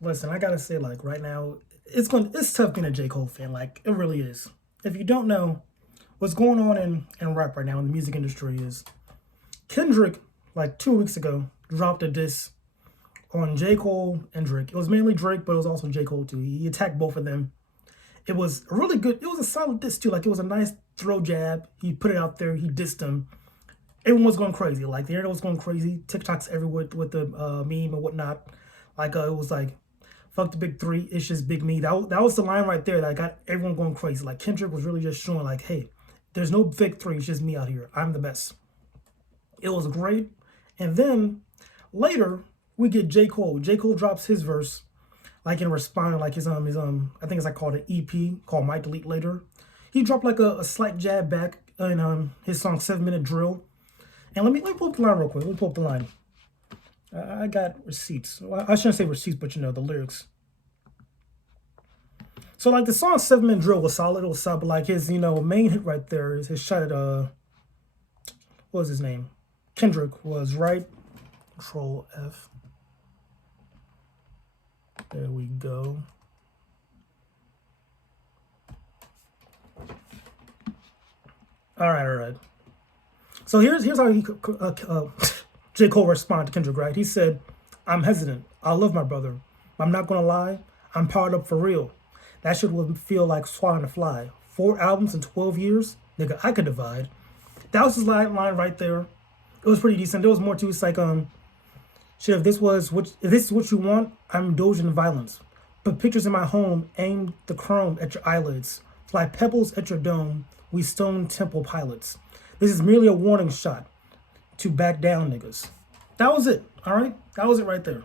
Listen, I gotta say, like right now, it's tough being a J. Cole fan. Like it really is. If you don't know what's going on in rap right now in the music industry is Kendrick, like 2 weeks ago, dropped a diss on J. Cole and Drake. It was mainly Drake, but it was also J. Cole too. He attacked both of them. It was a really good. It was a solid diss too. Like it was a nice throw jab. He put it out there. He dissed him. Everyone was going crazy. Like the internet was going crazy. TikToks everywhere with the meme and whatnot. Like it was like, fuck the big three. It's just big me. That was the line right there that got everyone going crazy. Like Kendrick was really just showing like, hey, there's no big three. It's just me out here. I'm the best. It was great. And then later we get J Cole. J Cole drops his verse like in responding like his I think it's like called an EP called Might Delete Later. He dropped like a slight jab back in his song 7 Minute Drill. And let me pull up the line real quick. Let me pull up the line. I got receipts. Well, I shouldn't say receipts, but you know, the lyrics. So like the song 7 Minute Drill was solid. It was solid, but like his, main hit right there is his shot at what was his name? Kendrick was right. Control F. There we go. All right. So here's how J. Cole responded to Kendrick, right? He said, I'm hesitant. I love my brother. I'm not gonna lie, I'm powered up for real. That shit would feel like swallowing a fly. 4 albums in 12 years? Nigga, I could divide. That was his line right there. It was pretty decent. There was more to it. It's like, shit, if this is what you want, I'm indulging in violence. Put pictures in my home, aim the chrome at your eyelids. Fly pebbles at your dome, we stone temple pilots. This is merely a warning shot to back down, niggas. That was it, all right? That was it right there.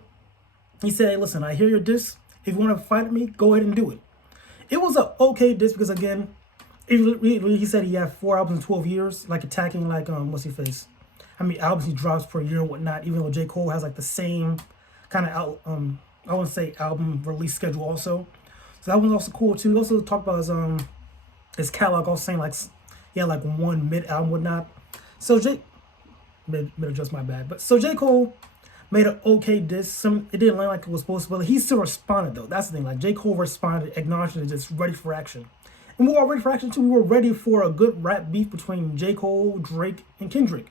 He said, hey, listen, I hear your diss. If you want to fight me, go ahead and do it. It was an okay diss because, again, he said he had 4 albums in 12 years, like attacking, like, what's he face? How many albums he drops per year and whatnot, even though J. Cole has, like, the same kind of, I wouldn't say album release schedule also. So that was also cool, too. He also talked about his catalog, also saying, like, he had, like, one mid-album, whatnot. So mid adjust my bad. But so J. Cole made an okay diss. It didn't land like it was supposed to, but he still responded though. That's the thing. Like J. Cole responded, acknowledging it, just ready for action. And we were ready for action too. We were ready for a good rap beef between J. Cole, Drake, and Kendrick.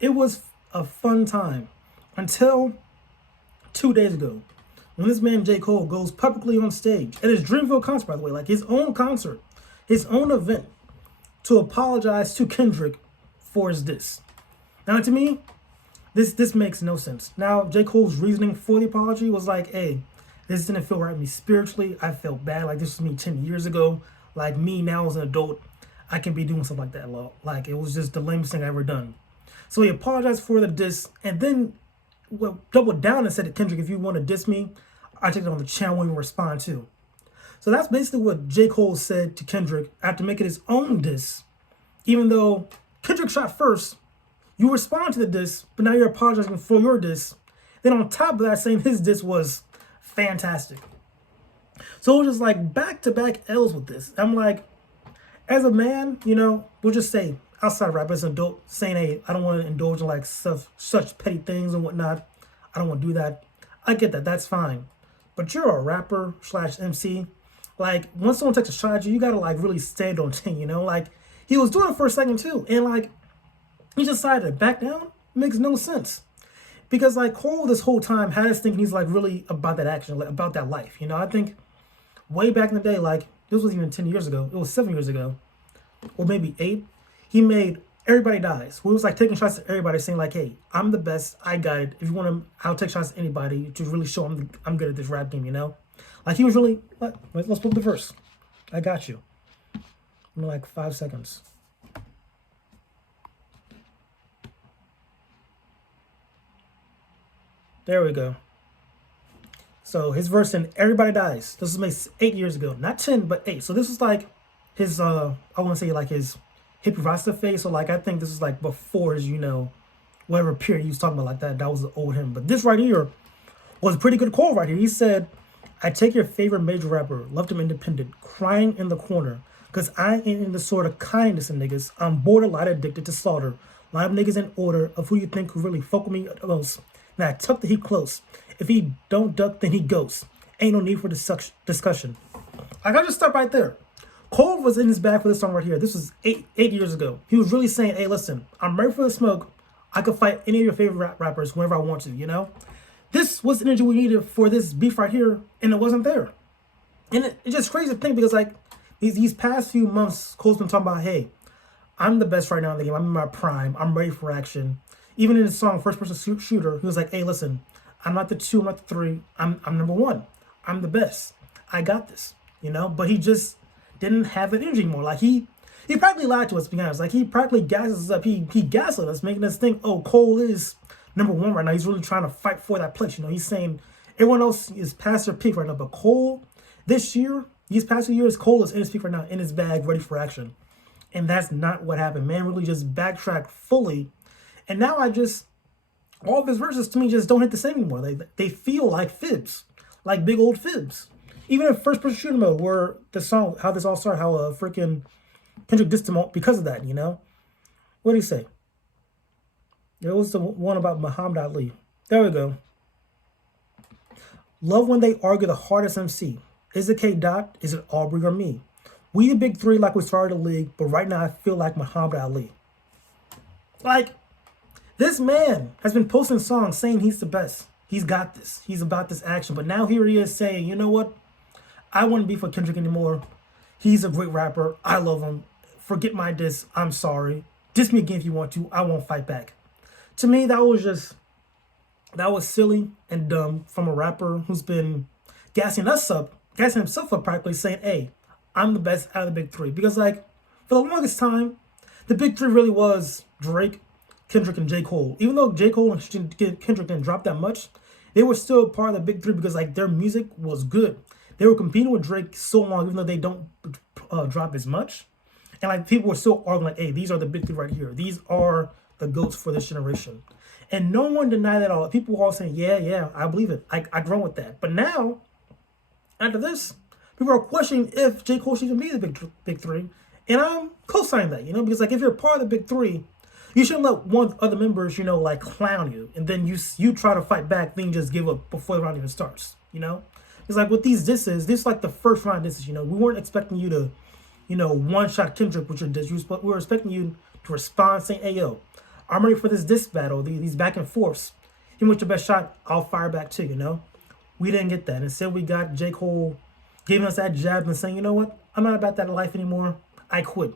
It was a fun time until 2 days ago, when this man J. Cole goes publicly on stage at his Dreamville concert, by the way, like his own concert, his own event, to apologize to Kendrick for his diss. Now, to me, this makes no sense. Now, J. Cole's reasoning for the apology was like, hey, this didn't feel right with me spiritually. I felt bad. Like, this was me 10 years ago. Like, me now as an adult, I can be doing stuff like that. Like, it was just the lamest thing I ever done. So he apologized for the diss and then doubled down and said to Kendrick, if you want to diss me, I take it on the channel and respond to. So that's basically what J. Cole said to Kendrick after making his own diss. Even though Kendrick shot first, you respond to the diss, but now you're apologizing for your diss. Then on top of that, saying his diss was fantastic. So it was just like back-to-back L's with this. I'm like, as a man, we'll just say, outside of rap, as an adult, saying, hey, I don't want to indulge in like such petty things and whatnot. I don't want to do that. I get that. That's fine. But you're a rapper / MC. Like, once someone takes a shot at you, you got to like really stand on 10, Like, he was doing it for a second too. And like, he decided to back down. Makes no sense. Because like Cole this whole time had us thinking he's like really about that action, like about that life. I think way back in the day, like this was even 10 years ago, it was 7 years ago, or maybe 8, he made Everybody Dies. Where he was like taking shots at everybody, saying like, hey, I'm the best, I got it. If you want to, I'll take shots at anybody to really show I'm good at this rap game, Like he was really, let's put the verse. I got you. In like 5 seconds. There we go. So his verse in Everybody Dies. This was made 8 years ago. Not 10, but 8. So this is like his, I want to say like his hippie Rasta phase. So like, I think this is like before his, whatever period he was talking about like that. That was the old him. But this right here was a pretty good call right here. He said, I take your favorite major rapper, left him independent, crying in the corner. Cause I ain't in the sort of kindness of niggas. I'm borderline addicted to slaughter. Line of niggas in order of who you think could really fuck with me the most. Now I tuck the heat close. If he don't duck, then he ghosts. Ain't no need for discussion. Like, I'll just stop right there. Cole was in his bag for this song right here. This was eight years ago. He was really saying, hey, listen, I'm ready for the smoke. I could fight any of your favorite rappers whenever I want to, you know? This was the energy we needed for this beef right here, and it wasn't there. And it's just crazy to think because, like, these past few months, Cole's been talking about, hey, I'm the best right now in the game. I'm in my prime. I'm ready for action. Even in his song, First Person Shooter, he was like, hey, listen, I'm not the 2, I'm not the 3. I'm number 1. I'm the best. I got this, you know? But he just didn't have that energy anymore. Like, he practically lied to us, to be honest. Like, he practically gasses us up. He gaslit us, making us think, oh, Cole is number 1 right now. He's really trying to fight for that place. You know, he's saying everyone else is past their peak right now. But Cole, this year, these past 2 years, Cole is in his peak right now, in his bag, ready for action. And that's not what happened. Man really just backtracked fully. And now all of his verses to me just don't hit the same anymore. They feel like fibs, like big old fibs. Even in First Person Shooter mode, where the song, how this all started, how freaking Kendrick dissed him because of that, you know? What did he say? There was the one about Muhammad Ali. There we go. Love when they argue the hardest MC. Is it K. Dot? Is it Aubrey or me? We the big 3 like we started the league, but right now I feel like Muhammad Ali. Like, this man has been posting songs saying he's the best. He's got this. He's about this action. But now here he is saying, you know what? I wouldn't be for Kendrick anymore. He's a great rapper. I love him. Forget my diss. I'm sorry. Diss me again if you want to. I won't fight back. To me, that was silly and dumb from a rapper who's been gassing himself up practically, saying, hey, I'm the best out of the big 3. Because, like, for the longest time, the big 3 really was Drake, Kendrick, and J. Cole. Even though J. Cole and Kendrick didn't drop that much, they were still part of the big 3 because, like, their music was good. They were competing with Drake so long, even though they don't drop as much. And, like, people were still arguing, like, hey, these are the big 3 right here. These are the GOATs for this generation. And no one denied that at all. People were all saying, yeah, I believe it. I grown with that. But now, after this, people are questioning if J. Cole should even be the big 3. And I'm co-signing that, you know, because, like, if you're part of the big 3, you shouldn't let one of the other members, you know, like, clown you. And then you try to fight back, then you just give up before the round even starts, you know? It's like with these disses, this is like the first round disses, you know? We weren't expecting you to, you know, one-shot Kendrick with your diss. We were expecting you to respond saying, hey, yo, I'm ready for this diss battle, these back and forths. Hit me with your best shot, I'll fire back too, you know? We didn't get that. Instead, we got J. Cole giving us that jab and saying, you know what? I'm not about that life anymore. I quit.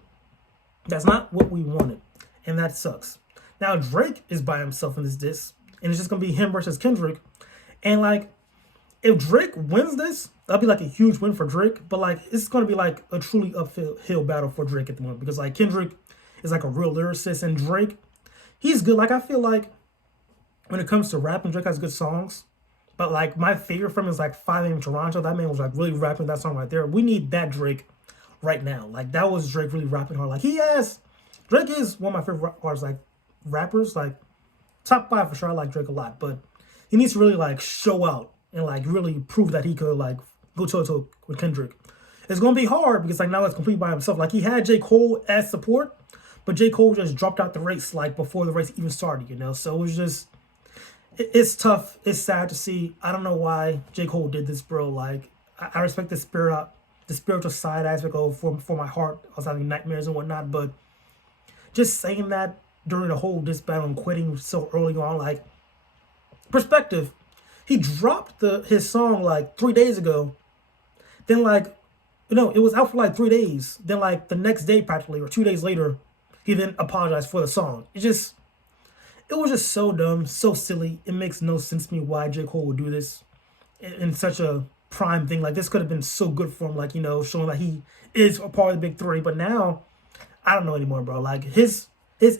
That's not what we wanted. And that sucks. Now, Drake is by himself in this diss. And it's just going to be him versus Kendrick. And, like, if Drake wins this, that'll be, like, a huge win for Drake. But, like, it's going to be, like, a truly uphill battle for Drake at the moment. Because, like, Kendrick is, like, a real lyricist. And Drake, he's good. Like, I feel like when it comes to rapping, Drake has good songs. But, like, my favorite from him is, like, 5 AM Toronto. That man was, like, really rapping that song right there. We need that Drake right now. Like, that was Drake really rapping hard. Like, Drake is one of my favorite artists, like, rappers. Like, top 5 for sure. I like Drake a lot. But he needs to really, like, show out and, like, really prove that he could, like, go toe-to-toe with Kendrick. It's going to be hard because, like, now it's complete by himself. Like, he had J. Cole as support, but J. Cole just dropped out the race, like, before the race even started, you know? So it was just... It's tough. It's sad to see. I don't know why J. Cole did this, bro. Like, I respect the spiritual side aspect of for my heart. I was having nightmares and whatnot, but just saying that during the whole diss battle and quitting so early on, like, perspective. He dropped his song like 3 days ago. Then, like, you know, it was out for like 3 days. Then, like, the next day practically, or 2 days later, he then apologized for the song. It was just so dumb, so silly. It makes no sense to me why J. Cole would do this in such a prime thing. Like, this could have been so good for him, like, you know, showing that he is a part of the big 3. But now, I don't know anymore, bro. Like, his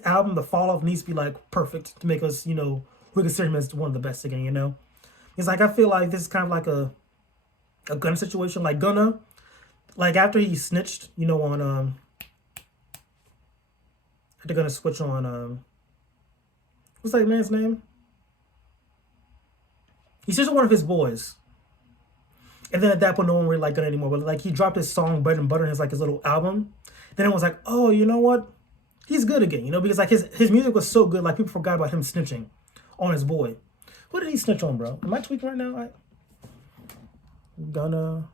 album, The Fall Off, needs to be, like, perfect to make us, you know, we consider him as one of the best again, you know? It's like, I feel like this is kind of like a Gunna situation. Like, Gunna, like, after he snitched, you know, on, they're gonna switch on, what's that man's name? He's just one of his boys. And then at that point, no one really liked Gunna anymore. But, like, he dropped his song Bread and Butter in his little album. Then it was like, oh, you know what? He's good again, you know? Because, like, his music was so good, like, people forgot about him snitching on his boy. Who did he snitch on, bro? Am I tweaking right now? Gonna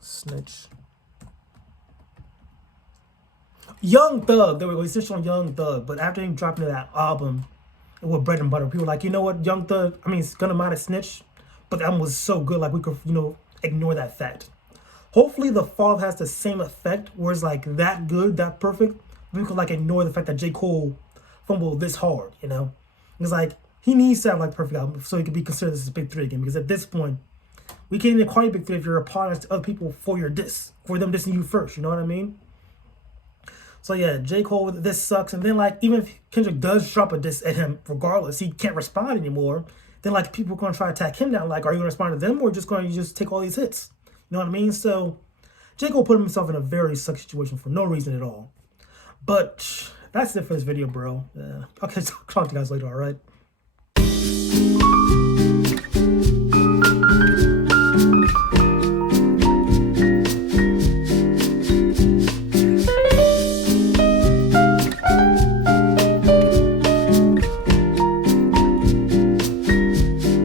snitch. Young Thug, there we go. He snitched on Young Thug, but after him dropping that album with Bread and Butter, people were like, you know what, Young Thug, I mean, it's gonna might have snitched, but the album was so good, like we could, ignore that fact. Hopefully the fall has the same effect, where it's like that good, that perfect, we could like ignore the fact that J. Cole fumbled this hard, It's like, he needs to have like perfect album so he could be considered as a big three again, because at this point, we can't even call you big three if you're apologizing to other people for your diss, for them dissing you first, you know what I mean? So yeah, J. Cole, this sucks. And then like, even if Kendrick does drop a diss at him, regardless, he can't respond anymore. Then like, people are going to try to attack him now. Like, are you going to respond to them, or just going to just take all these hits? You know what I mean? So J. Cole put himself in a very sucky situation for no reason at all. But that's it for this video, bro. Okay, talk to you guys later, all right?